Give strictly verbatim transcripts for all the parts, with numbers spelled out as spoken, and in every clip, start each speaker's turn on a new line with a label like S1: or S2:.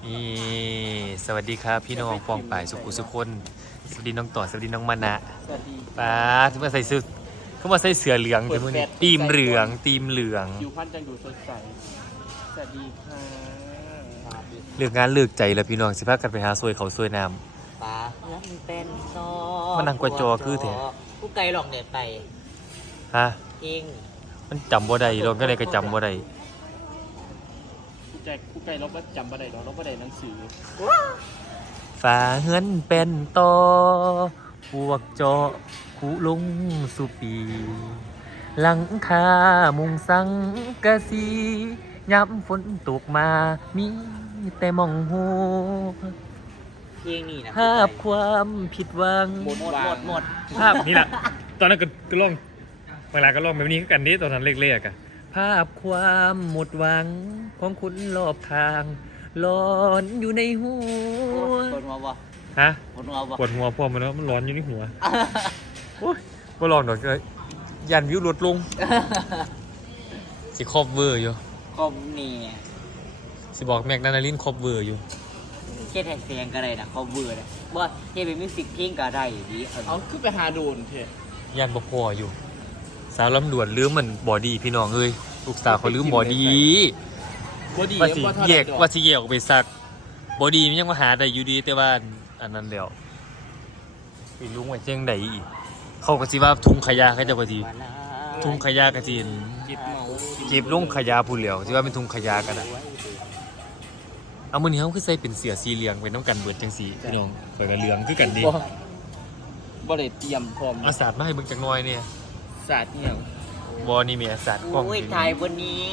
S1: นี่สวัสดีครับพี่น้องปองป่ายสุขุสุคนสวัสดีน้องต่อสวัสดีน้องมานะ
S2: สวัสดี
S1: ป้าถึงมาใส่เสื้อเขามาใส่เสื้อเหลืองเป็นมือนี่ตีมเหลืองตีมเหลือง
S2: ผิวพรรณจังดูสดใสสวัสดีค่ะ
S1: เลือกงานเลือกใจแล้วพี่น้องสิพากันไปหาซวยเขาซวยน้
S3: ำป้าแล้วมันเป็นซอ
S1: มันนั่งกว่าจอคือแท้
S3: ผู้ไกลหลอกเด็ดไป
S1: ฮะ
S3: เอง
S1: มันจำบ่ได้ลองก็เลยก็จำบ่ได้
S2: ผู้ใจผู้ไกลเราก็จำบ่ได้หรอกเราบ่ได้หนังสือ
S1: ฝาเงินเป็นตอพวกเจาะคุลุงสุปีหลังคามุงสังกะสีย้ำฝนตกมามีแต่มองหัว
S3: เองนี่นะ
S1: ภาพความผิดหวัง
S3: หมดหมดหมด
S1: ภาพนี่แหละตอนนั้นก็ก็ร้องเวลาก็ร้องแบบนี้กันนี้ตอนนั้นเล็กๆอะภาพความหมดหวังของคุณรอบทางร้อนอยู่ในหัว
S3: ปวดหัวปะ
S1: ฮะ
S3: ปวดหัวปะ
S1: ปวดหัวพวกมันแล้วมันร้อนอยู่ในหัวโอ้ยก็ลองหน่อยเลยยันวิวลดลงสิครอบเวอร์อยู่
S3: คอมนี่
S1: สิบอกแม็กนานาลินครอบเวอร์อยู่
S3: เช่นแท็กเสียงก็ได้นะคอมเวอร์นะว่าเช่นเป็นมิวสิกเพลงก็ได้ดี
S2: เอาคือไปหาโดนเถอะ
S1: ยันบ่พออยู่สาวลำดวนลืมมันบอดี้พี่น้องเอ้ยลูกสาวเขาลืมบอดี้
S2: บอดี้
S1: ว่าสิแยกว่าสิแยกออกไปซักบอดี้มันยังมาหาได้อยู่ดีแต่ว่าอันนั้นแล้วไปลุงไว้เจ้งใดอีกเขาก็สิว่าทุงขยะเขาจะบ่สิทุงขยะก็สิ
S2: จิบเมา
S1: จีบลุงขยะพูดแล้วสิว่าเป็นทุงขยะกันอ่ะเอามื้อนี้เฮาคือใส่เป็นเสื้อสีเหลืองเป็นน้ำกันเบิดจังซี่พี่น้องข่อยก็เหลืองคือกันดี
S2: บ่ได้เตรียมพร้อม
S1: เอาศาสตร์มาให้เบิ่งจักหน่อยเนี่ย
S2: ศาสตร์เนี่ย
S1: บ่นี่มีศาสตร์กล้อง
S3: โอ้ยถ่ายบนนี้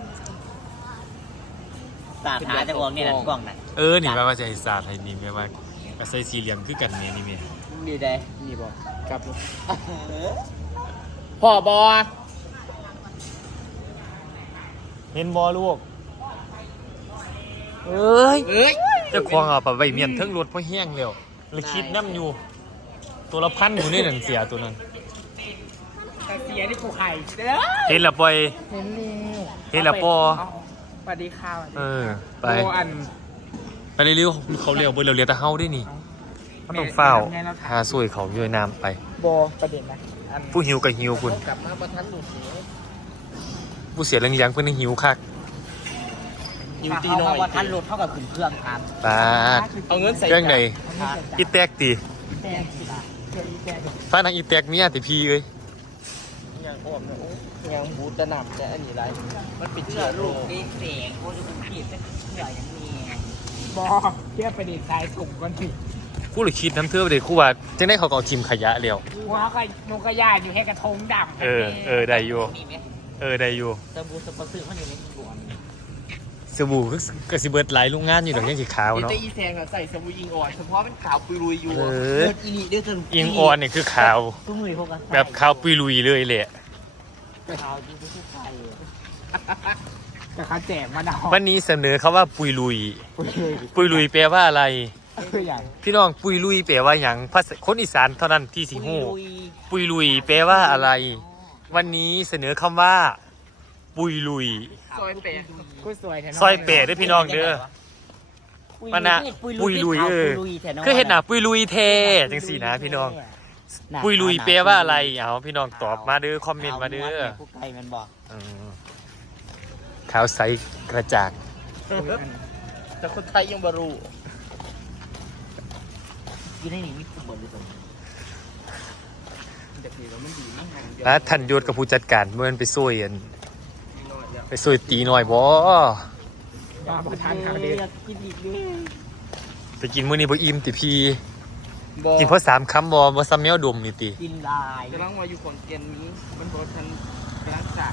S3: ศาสตร์หาจะบอกนี่นะกล้องน่ะ
S1: เออนี่ว่าจะให้ศาสตร์ให้นี่แม่ว่าใส่สีเหลืองคือกันเนี่ยนี่แม่
S3: นี่ได้
S2: นี่บ่ครับพ่อบอ
S1: เห็นบ่ลูกเอ้ย
S2: เอ้ย
S1: เจ้าของเอาไปไว้เมียนเทิงรถเพราะแห้งแล้วเลยคิดน้ำอยู่ตัวละพันอยู่นี่นั่นเสียตัวนั้น
S2: แต่เสียนี่กูไข่
S1: เห็นละปอย
S2: เห็นนี่
S1: เห็นละปอ
S2: สวัสดีค่ะ
S1: เออไปไปเร็วๆเขาเร็วเบอร์เร็วๆแต่เฮาได้นี่มันต้องเฝ้าหาสวยเขาอยู่ในน้ำไป
S2: บอประเด็นนะ
S1: ผู้หิวกับหิวคุณ
S2: กลับมาประทันหลุด
S1: ผู้เสียเรื่องยังเพื่อนหิวคัก
S3: หิวตีน้อยประทันหลุดเท่ากับขึ้นเครื่องครับ
S1: ป้า
S2: เอาเงินใส่
S1: เครื่องไหนอีแตกตีฟ้านังอีแตกเมียติพี่เอ้ย
S2: ยังอ้อมเนี่ยยังบูตะหนำแต่อันนี้ไรมันปิดเชื้อลูก
S3: นี่เสียงโอ้ยมันผิดสักเชื่ออย่างนี้
S2: บอเทียบไปดิสายถุงกันถึง
S1: กูเลยคิดน้ำเทือกไปเลยคู่ว่าจะได้เขาก็ทิมขยะเร็ว
S2: ว้าใครนกขยะอยู่ให้กระทงดำ
S1: เออเออได้อยู่เออได้อยู่
S3: สบู่สปอร์ตซื้อมันอยู่ในกวน
S1: สบู่ก็สิเบิร์ดไหลลุงงานอยู่ดอกยังสีขาวเนาะ
S2: อีแซงใส่สบู่ยิงอ่อนเฉพาะเป็นขาวปุยลุยอยู่
S1: เออยิงอ่อนเนี่ยคือขาวแบบขาวปุยลุยเลยแหละ
S3: ขาวจริงๆคือใคร
S2: แต่เขาแจกมาดาว
S1: วันนี้เสนอเขาว่าปุยลุยปุยลุยแปลว่าอะไรพี่น้องปุยลุยแปลว่าอย่างภาษาคนอีสานเท่านั้นที่สิฮู้ปุยลุยแปลว่าอะไรวันนี้เสนอคำว่าปุยลุย
S2: ซอยเป๋กูสวยแท้
S1: ซอยเป๋ด้วยพี่น้องเด้อมันนะปุยลุยเออคือเห็นหน้าปุยลุยเท่จังสี่นะพี่น้องปุยลุยแปลว่าอะไรเอาพี่น้องตอบมาเด้อคอมเมนต์มาเด้อ
S3: ผู้ไกลมันบอก
S1: ขาวใสกระจ่าง
S2: แต่คนไทยยังบารู
S3: กินได้หนิมิตรบนเลยตรง
S1: แล้วทันยศกับผู้จัดการเมื่อมันไปซุยอันไปซุยตีหน่อยบ่
S2: มาประทานข้าวเด็ด
S1: ไปกินมื้อนี้บ่อิ่มติพี่กินเพราะสามคำบ่บ่ซ้ำแมวดมนี่ติ
S3: กินได้
S2: กำลังว่าอยู่ขอนแก่นนี้มันบ่ทันกำลังจาก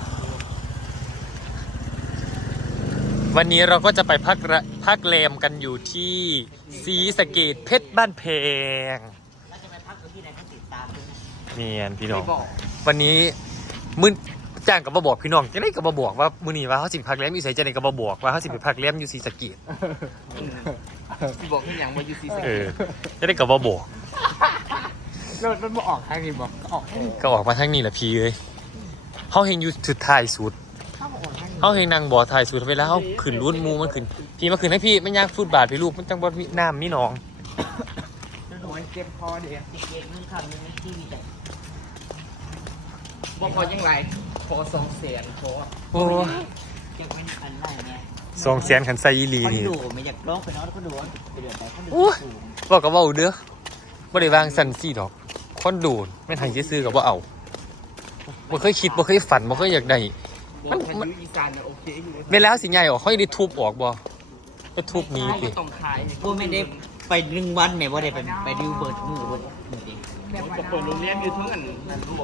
S1: วันนี้เราก็จะไปพักพักแรมกันอยู่ที่ศรีสะเกษเพชรบ้านแพง
S3: แล้วจะไปพักที่ไหนต้องติดตามด้วย
S1: เมียนพี่น้องวันนี้มื้อจ้างกับบ่บอกพี่น้องจะได้กับบ่บอกว่ามื้อนี้ว่าเฮาสิพักแรมอยู่ไสจะได้กับบ่บอกว่าเฮาสิไปพักแรมอยู่ศรีสะเกษ
S2: สิบอกให้หยังว่าอยู่ศรีสะเกษ
S1: เออจะได้กับบ่บอก
S2: รถมันบ่ออกทางนี้บ่ก็ออก
S1: ก็ออกมาทางนี้แหละพี่เอ้ยเฮาเห็นอยู่สุดท้ายสุดเฮเขาเฮงนางบ่อถ่ายสูตรเวลาเขาขึ้นรุ่นหมูมันขึ้นพี่มาขึ้นให้พี่ไม่ยากฟุตบาทพี่ลูกมันจังบ่มีน้ำมีหนอง
S2: โอ้ยเจ็บคอเด็ก
S3: สิบเอ็ดมันขับมันที่มีแต่
S2: บอกพอยังไงขอสองแสนขอ
S1: โอ้
S3: จะเป็นอันไรเนี่ย
S1: สองแสนขันไซอีหลี
S3: เขา
S1: นี่
S3: ดูไม่อยากร้องไปนอนเขาดูไปเดือดไปเขาดู
S1: อู้บอกกับว่าเด้อบ่ได้วางสันซี่ดอกคนดูดแม่นให้ซื้อๆกับว่าเอาบ่เคยคิดบ่เคยฝันบ่เคยอยากได้
S2: มันมันอีสานนะโอเคอยู่เลย
S1: เวลาสิใหญ่ออกเขาจะได้ทุบออกบ่ไปทุบหนี้ติ
S2: ต้องขาย
S3: พวกไม่ได้ไปหนึ่งวันแม่ว่าได้ไปไปดิวเบิร์ดมือเบิร์ดมือดิ
S2: จะเปิดโรงเรียนอยู่ทั้งอันนั้นรว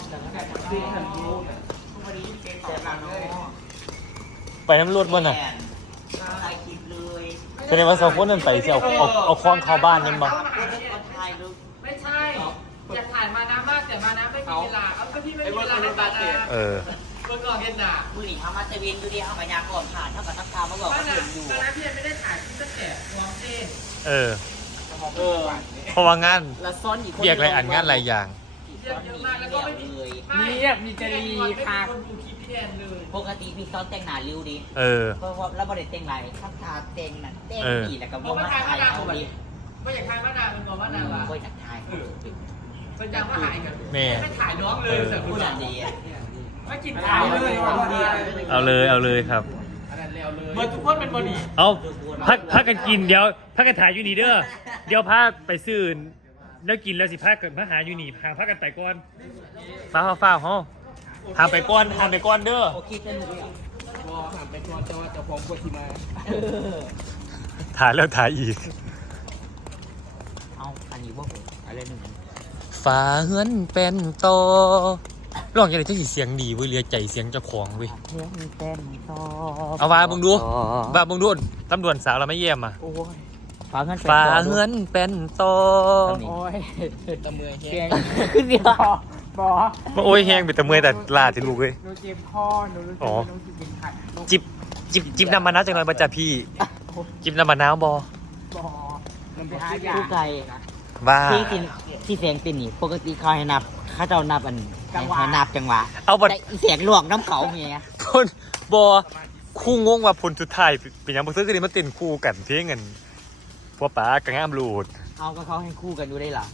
S2: ม
S1: ไปน้ำรวดบ่น่ะ
S3: ถ่ายคลิปเลย
S1: แสดงว่าสองคนนั้นไปสิเอาเอาเอาค้อนเข้าบ้านนั่นบ่
S3: ถ่ายรูป
S4: ไม่ใช่ อยากถ่ายมาน้ำมากแต่มาน้ำไม่มีเวลา เอาก็พี่ไม่มีเวลาให้มาน้
S1: เออ
S4: ำเมื่อก่อนเห็นหนา
S3: มือหนีทำมาตะเวนดูดิเอาไปยาก่อนผ่านเท่ากับทักทามมาบอก
S4: มา
S3: ว่า
S4: น้
S3: เห็นอยู่
S4: ำตอนนั้นพี่ยังไม่ได้ถ่ายพี่ตั้งแต่วอร์มเต้น
S1: เออ
S2: เออ
S1: เพราะว่างาน
S2: แล้วซ้อนอีกคน
S1: เรียกอะไรอันงานหลายอย่าง
S4: เยอะเยอะมากแล้วก็ไม่มี
S3: เลย
S4: ไม่มีจะรีพาคนดูคลิปพี่แดนเลย
S3: ปกติพี่ซ้อนแต่งหน้าริ้วดิ
S1: เออ
S3: เพราะว่าแล้วบริเแต่งไรทักทาแต่งนั่นแต่งนี่แล้วก็
S4: เพ
S3: บ่
S4: ราะว่า
S3: มา
S4: ถ่าย
S3: ถ่าย
S4: มานา
S3: เอา
S4: แบบ
S3: ดิ
S4: ไม่อยากถ่ายมานาเป็นบอกมานาว่า
S3: ก็อยากถ่าย
S4: เป็นยังว่าหายกัน
S1: แม่
S4: ไม่ถ่ายน้องเลยแต่
S3: ผู้
S4: ผู้
S3: ดั
S4: ดั
S3: น
S4: น
S3: ดีอ่ะ
S4: ไม่กินถ่ายเลย
S1: เอาเลยเอาเลยครับ
S4: อันนั้นแล้วเลยเมื่อทุกคนเป็นบอดี้
S1: เอาพักพักกันกินเดี๋ยวพักกันถ่ายอยู่นี่เด้อเดี๋ยวพาไปซื้อแล้วกินแล้วสิพากันมาหาอยู่นี่หาพักกันไปก่อนฟ้าฟ้าฟ้าเฮาหามไปก่อนหามไปก่อนเด้อ
S3: โอเคสนุกเลย
S2: พอถามไปก่อนจะว่าจะพร้อมกว่าที่มา
S1: ถ่ายแล้วถ่ายอีก
S3: เอาอันนี้ว่าอะไรหนึ่ง
S1: ฟ้าเฮือนเป็นโตร้องยังไงเจ้าสิเสียงดีเว้ยเหลือใจเสียงเจ้าของเว้ย
S3: เพื่อนเต้นต่อ
S1: เอาว่ามึงดู ว่ามึงดูตำรวจสาวเราไม่เยี่ยมอ่ะ
S3: โอ้ยฟ้าเงิน
S1: ฟ้าเฮือนเป็นโต
S2: โอ้ยตะเมยแห้ง
S3: ขึ้นเดียว
S4: บอ
S1: มาโอ้ยแห้งเป็นตะเมอยแต่ลาที่ลูกเว้ย
S4: หนูเจ็บคอหนูรู้สึก
S1: อ๋อ
S4: ว่าหนูจะกินผัดนก
S1: จิบจิบจิบน้ำมะนาวจังเลยมาจากพี่ จิบน้ำมะนาวบอบ
S4: อมันไปหายา
S3: ผู้ไก่
S1: บ้า
S3: ที่ที่ที่เสียงตินนี่ปกติเขาให้นับเขาเจ้านับอันให้นับจังหวะ
S1: เอาบท
S3: แต่เสียงลวกน้ำเขาเมีย
S1: คนบอคู่งงว่าผลสุดท้ายเป็นยังบ่ซื้อกันมาเต้นคู่กันเพียงเงินพวกป๋ากระงามรูด
S3: เอาก็เขาให้คู่กันดูได้หรอบ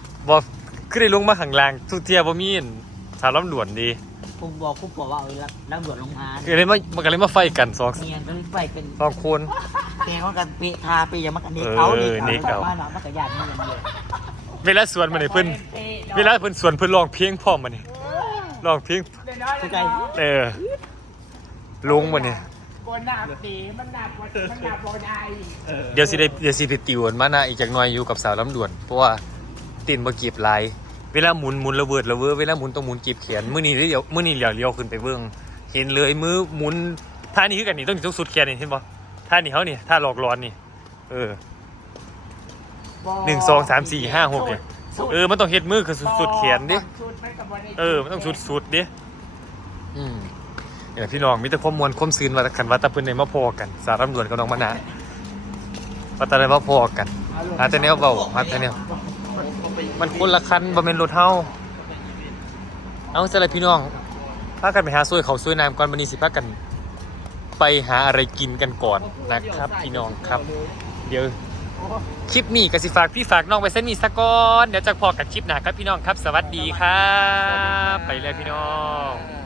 S1: อคือได้ลงมาข้างล่างทุกเทียบ่มีนสาวลำด่วนดี
S3: ผมบอกคุณบอกว่าเออน้ำด่วนลงมา
S1: ก็เลยมามันก็เลยมาไฟกันสอง
S3: เมียก็เลยไปเป็น
S1: สองคน
S3: เพลงของกันเปะทาเปะยังมักอันนี้เขา
S1: เออนี่
S3: นี่
S1: เก่า
S3: บ้านหนามักกะยานนี่อย่างเดียว
S1: เวลาสวนมาเนี่ยเพิ่นเวลาเพิ่นสวนเพิ่นร้องเพลงพร้อมมาเนี่ยร้องเพลง
S3: ผู้ไก่
S1: เออลงมาเนี่ย
S4: บนหนาตีมันหนาบมันหนาบนไอ
S1: เดี๋ยวสิได้เดี๋ยวสิไปติวกันมานะอีกจักหน่อยอยู่กับสาวลำด่วนเพราะว่าตีนบ่กีบหลายเวลาหมุนหมุนระเบิดระเบ้อเวลาหมุนต้องหมุนกีบแขนมื้อนี้เดี๋ยวมื้อนี้เดี๋ยวเลี้ยวขึ้นไปเบิ่งเห็นเลยมือหมุนท่านี้คือกันนี่ต้องต้องสุดแขนนี่เห็นบ่ท่านี้เฮานี่ท่าหลอกร้อนนี่เออหนึ่งสองสามสี่ห้าหกเนี่ยเออมันต้องเฮ็ดมือคือสุดๆแขนดิเออมันต้องสุดๆดิอืมเนี่ยพี่น้องมีแต่ความมวลความซื่นว่าคันว่าแตะเพิ่นได้มาพอกันสาวลำด่วนกับน้องมะนาวว่าแต่ได้มาพอกันหาแต่แนวเว้าหาแต่แนวมันคนละคันบ่แม่นรถเฮาเอาซะละพี่น้องพากันไปหาซวยเขาวซวยน้ำก่อนวันนี้สิพากัน ไปหาอะไรกินกันก่อนนะครับ พี่น้องครับ เดี๋ยวคลิปนี้ก็สิฝากพี่ฝากน้องไปเส้นนี้สักก่อนเดี๋ยวจะพอกันคลิปหน้าครับพี่น้องครับ สวัสดีครับ ไปเลยพี่น้อง